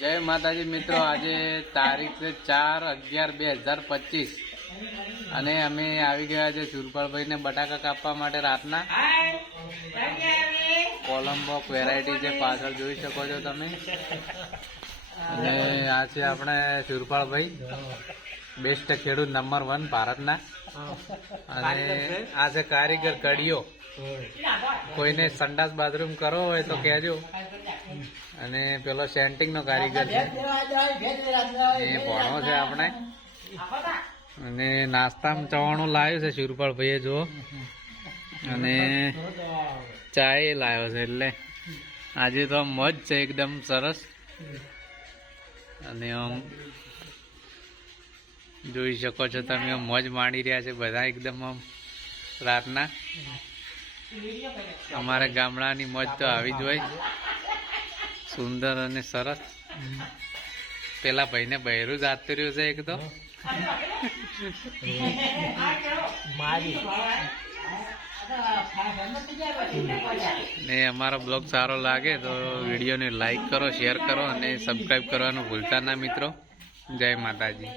જય માતાજી મિત્રો, આજે તારીખ ચાર અગિયાર બે હજાર પચીસ. અને અમે આવી ગયા છે સુરપાળભાઈને બટાકા કાપવા માટે રાતના. કોલંબોક વેરાયટી છે, પાછળ જોઈ શકો છો તમે. અને આ છે આપણે સુરપાલભાઈ. બેસ્ટ ખેડૂત નંબર વન ભારતના. અને આ છે કારીગર કડીઓ. કોઈને સંડાસ બાથરૂમ કરવો હોય તો કહેજો. અને પેલો સેન્ટિંગ નો કારીગર છે. એ ભણો છે આપણે. અને નાસ્તામાં ચવાણું લાવ્યું છે સુરપાળ ભાઈએ જુઓ. અને ચાય લાવ્યો છે એટલે. આજે તો મજ છે એકદમ સરસ. અને આમ જોઈ શકો છો તમે મજ માણી રહ્યા છે બધા એકદમ આમ રાતના. અમારા ગામડાની મજ તો આવી જ હોય. સુંદર અને સરસ. પેલા ભાઈને બહેરું જ આતું રહ્યું છે એક તો ને અમારો બ્લોગ સારો લાગે તો વિડીયોને લાઈક કરો શેર કરો અને સબસ્ક્રાઈબ કરવાનું ભૂલતા ના મિત્રો. જય માતાજી.